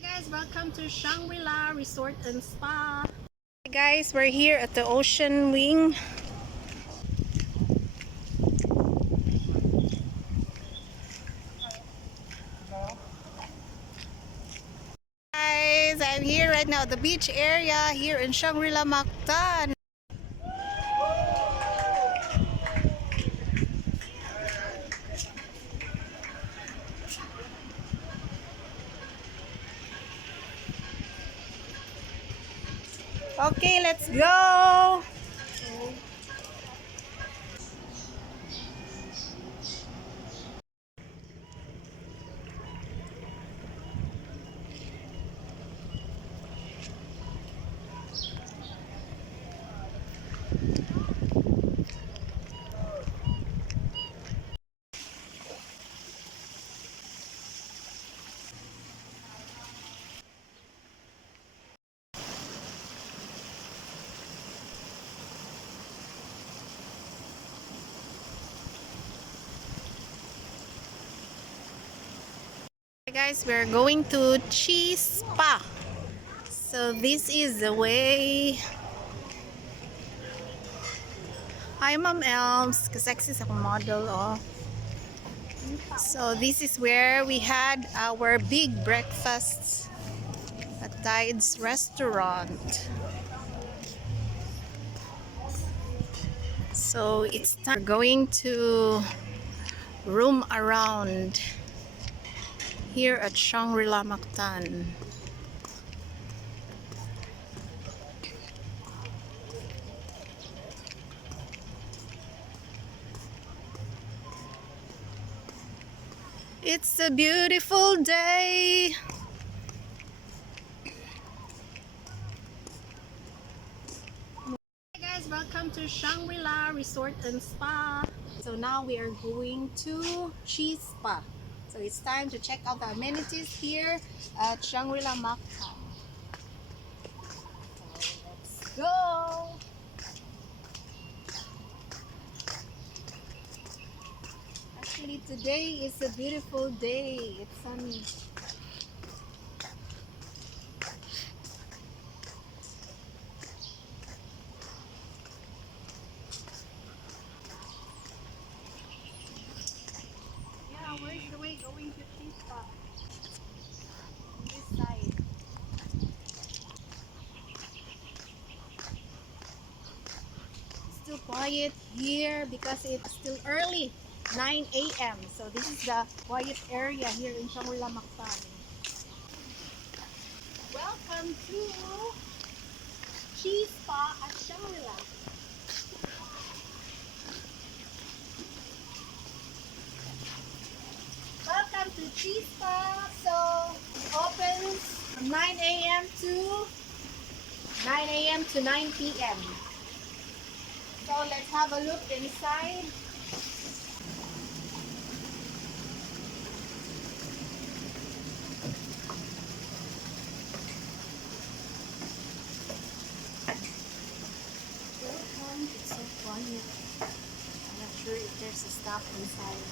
Hi guys, welcome to Shangri-La Resort and Spa. Hey guys, we're here at the ocean wing. Guys, I'm here right now at the beach area here in Shangrila Mactan. Okay, let's go. Hey guys, we're going to Cheese Spa. So this is the way. Hi Ma'am Elms, kasi sa model oh. So this is where we had our big breakfast at Tide's restaurant. So it's time we're going to roam around here at Shangrila Mactan. It's a beautiful day. Hey guys, welcome to Shangri-La Resort and Spa. So now we are going to Cheese Spa. So it's time to check out the amenities here at Shangri-La Mactan. So let's go. Actually, today is a beautiful day. It's sunny. Yeah, where's the way going to Cheese Spa? This side. It's still quiet here because it's still early, 9 a.m. So this is the quiet area here in Shangri-La Mactan. Welcome to Cheese Spa at Shangri-La. Welcome to Cheese Spa. So it opens from 9 a.m. to 9 p.m. So let's have a look inside. Welcome. It's so quiet. I'm not sure if there's a staff inside.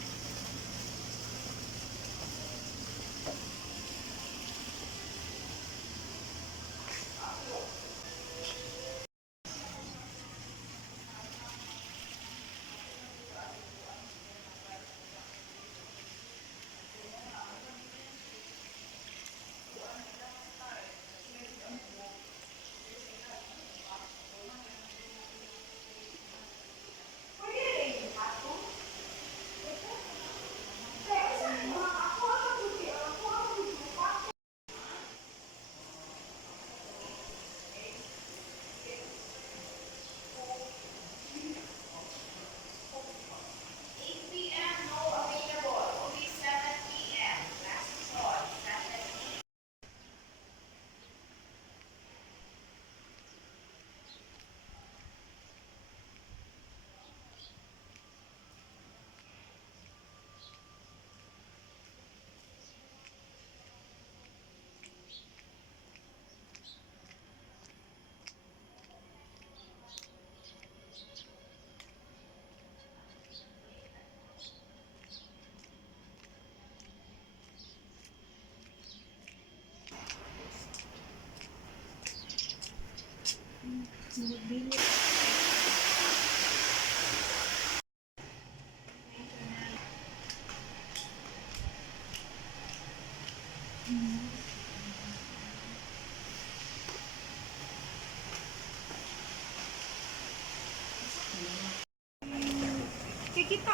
Kikita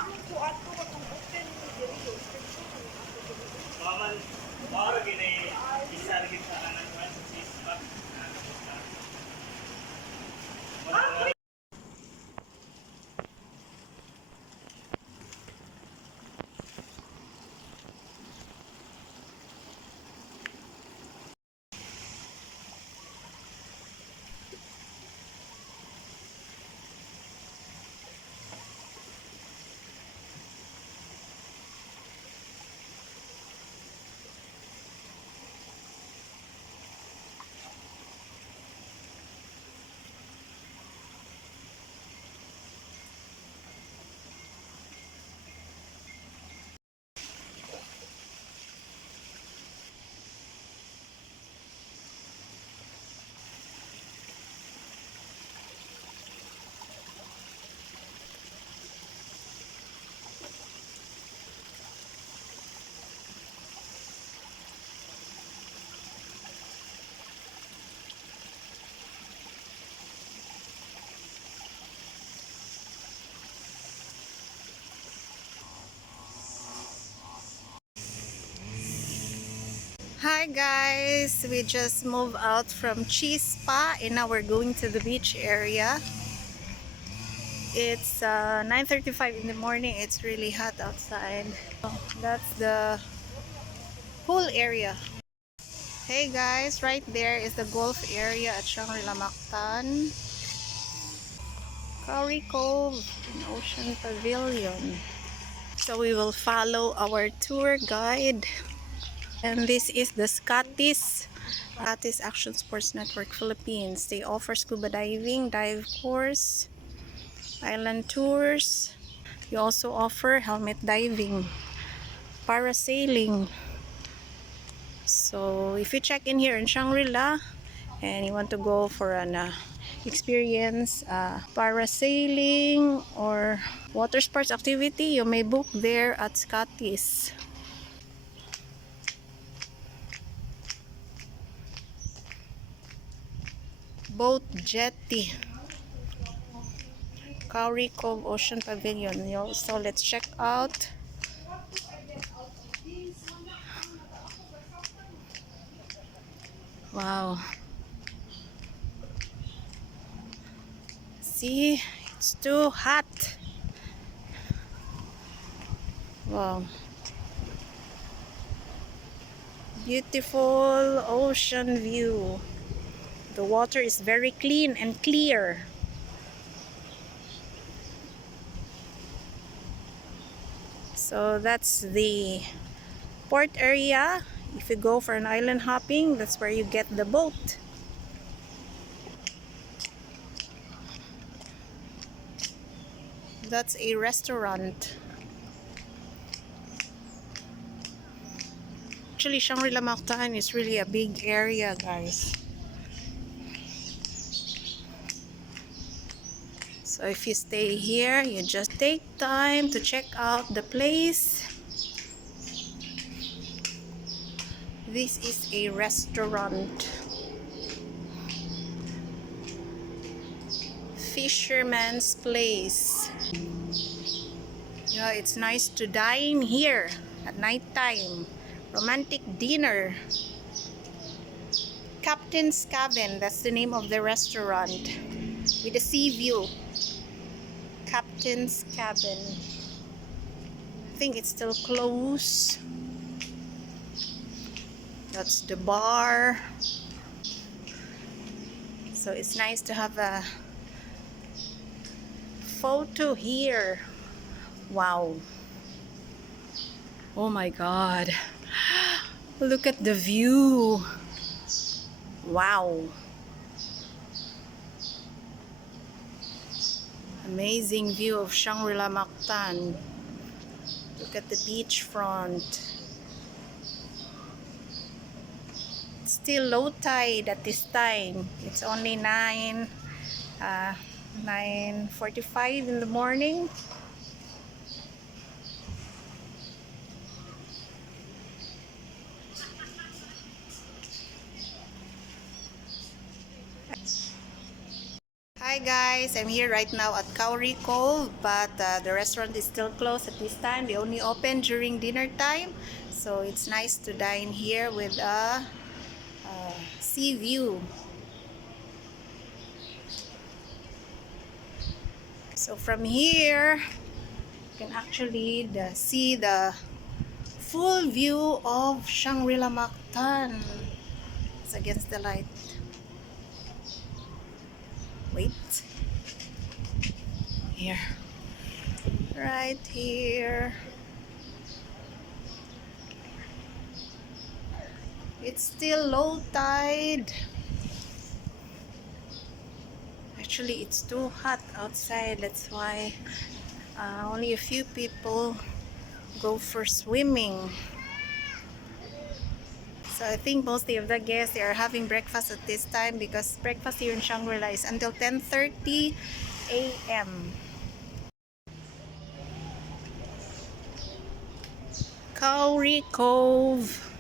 mo po ato katong open mo diri yo. Maman, bawal gini isa lagi sa anak ko sa sispa. Hi guys, we just moved out from Cheese Spa and now we're going to the beach area. It's 9:35 in the morning. It's really hot outside. That's the pool area. Hey guys, right there is the golf area at Shangrila Mactan. Curry Cove and Ocean Pavilion. So we will follow our tour guide. And this is the Scottish Action Sports Network Philippines. They offer scuba diving, dive course, island tours. You also offer helmet diving, parasailing. So if you check in here in Shangri-La and you want to go for an experience parasailing or water sports activity, you may book there at Scottish. Boat jetty, Curry Cove Ocean Pavilion. So let's check out. Wow. See, it's too hot. Wow. Beautiful ocean view. The water is very clean and clear. So that's the port area. If you go for an island hopping, that's where you get the boat. That's a restaurant. Actually, Shangri-La Mactan is really a big area, guys. So if you stay here, you just take time to check out the place. This is a restaurant. Fisherman's Place. Yeah, it's nice to dine here at night time. Romantic dinner. Captain's Cabin, that's the name of the restaurant. With a sea view. Captain's Cabin. I think it's still closed. That's the bar. So it's nice to have a photo here. Wow. Oh my god. Look at the view. Wow. Amazing view of Shangri-La Mactan. Look at the beach front. It's still low tide at this time. It's only 9 uh, 9:45 in the morning. Hi guys, I'm here right now at Kauri Cove, but the restaurant is still closed at this time. They only open during dinner time, so it's nice to dine here with a sea view. So from here, you can actually see the full view of Shangrila Mactan. It's against the light. Wait. Here. Right here. It's still low tide. Actually, it's too hot outside. That's why only a few people go for swimming. So I think mostly of the guests, they are having breakfast at this time because breakfast here in Shangri-La is until 10:30 a.m. Kauri Cove.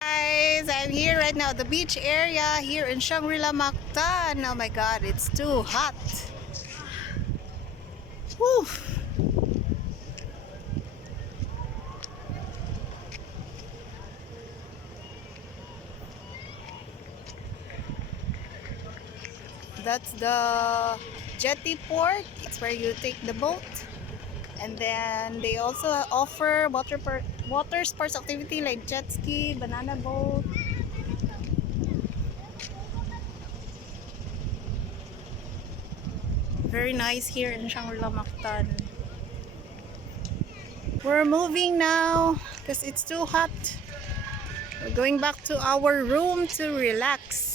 Guys, I'm here right now at the beach area here in Shangrila Mactan. Oh my god, it's too hot. Whew. That's the jetty port. It's where you take the boat. And then they also offer water sports activity like jet ski, banana boat. Very nice here in Shangri-La Mactan. We're moving now because it's too hot. We're going back to our room to relax.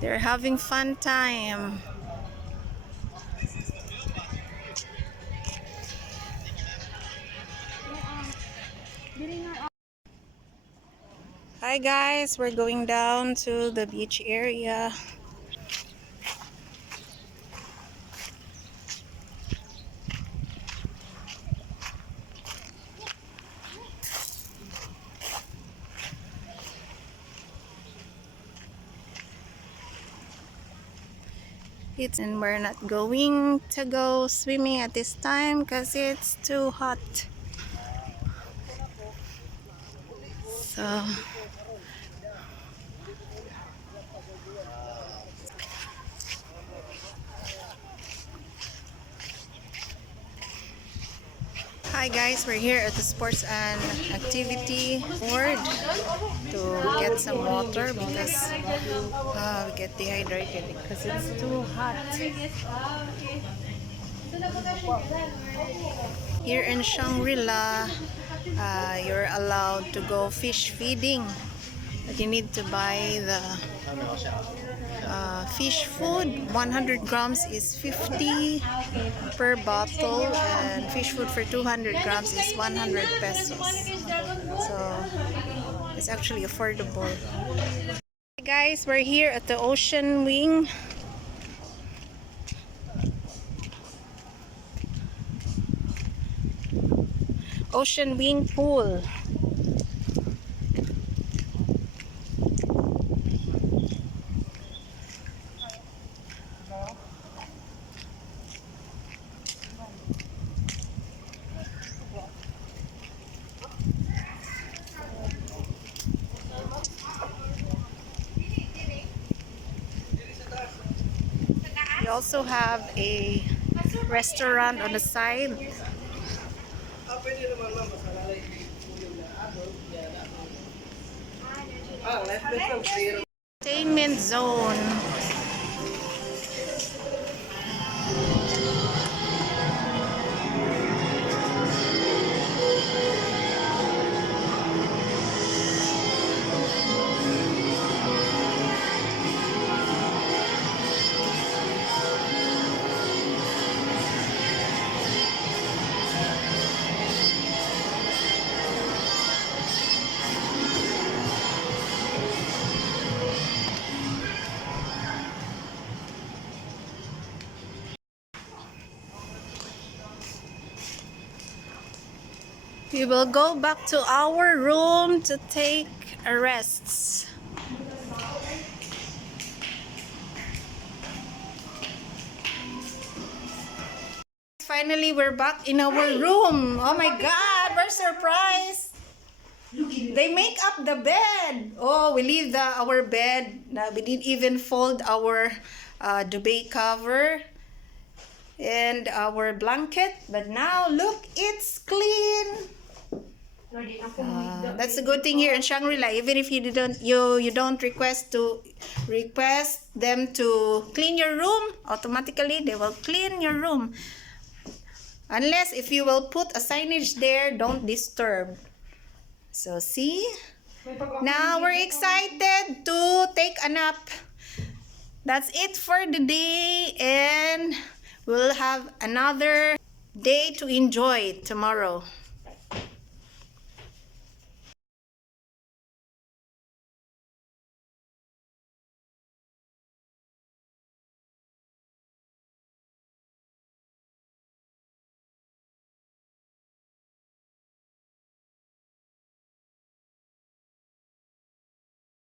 They're having fun time. Hi guys, we're going down to the beach area. And we're not going to go swimming at this time because it's too hot. So hi guys, we're here at the sports and activity board to get some water because we get dehydrated because it's too hot. Here in Shangri-La, you're allowed to go fish feeding, but you need to buy the fish food. 100 grams is 50 per bottle, and fish food for 200 grams is 100 pesos. So it's actually affordable. Hey guys, we're here at the ocean wing. Ocean wing pool. We also have a restaurant on the side. Pwede naman ma'am, masalalay yung na adult, yan adult. Left lang, zero. Entertainment zone. We will go back to our room to take a rest. Finally, we're back in our room. Oh my God, we're surprised. They make up the bed. Oh, we leave our bed. We didn't even fold our duvet cover and our blanket. But now, look, it's clean. That's a good thing here in Shangri-La. Even if you don't request them to clean your room, automatically they will clean your room. Unless if you will put a signage there, don't disturb. So see, now we're excited to take a nap. That's it for the day, and we'll have another day to enjoy tomorrow.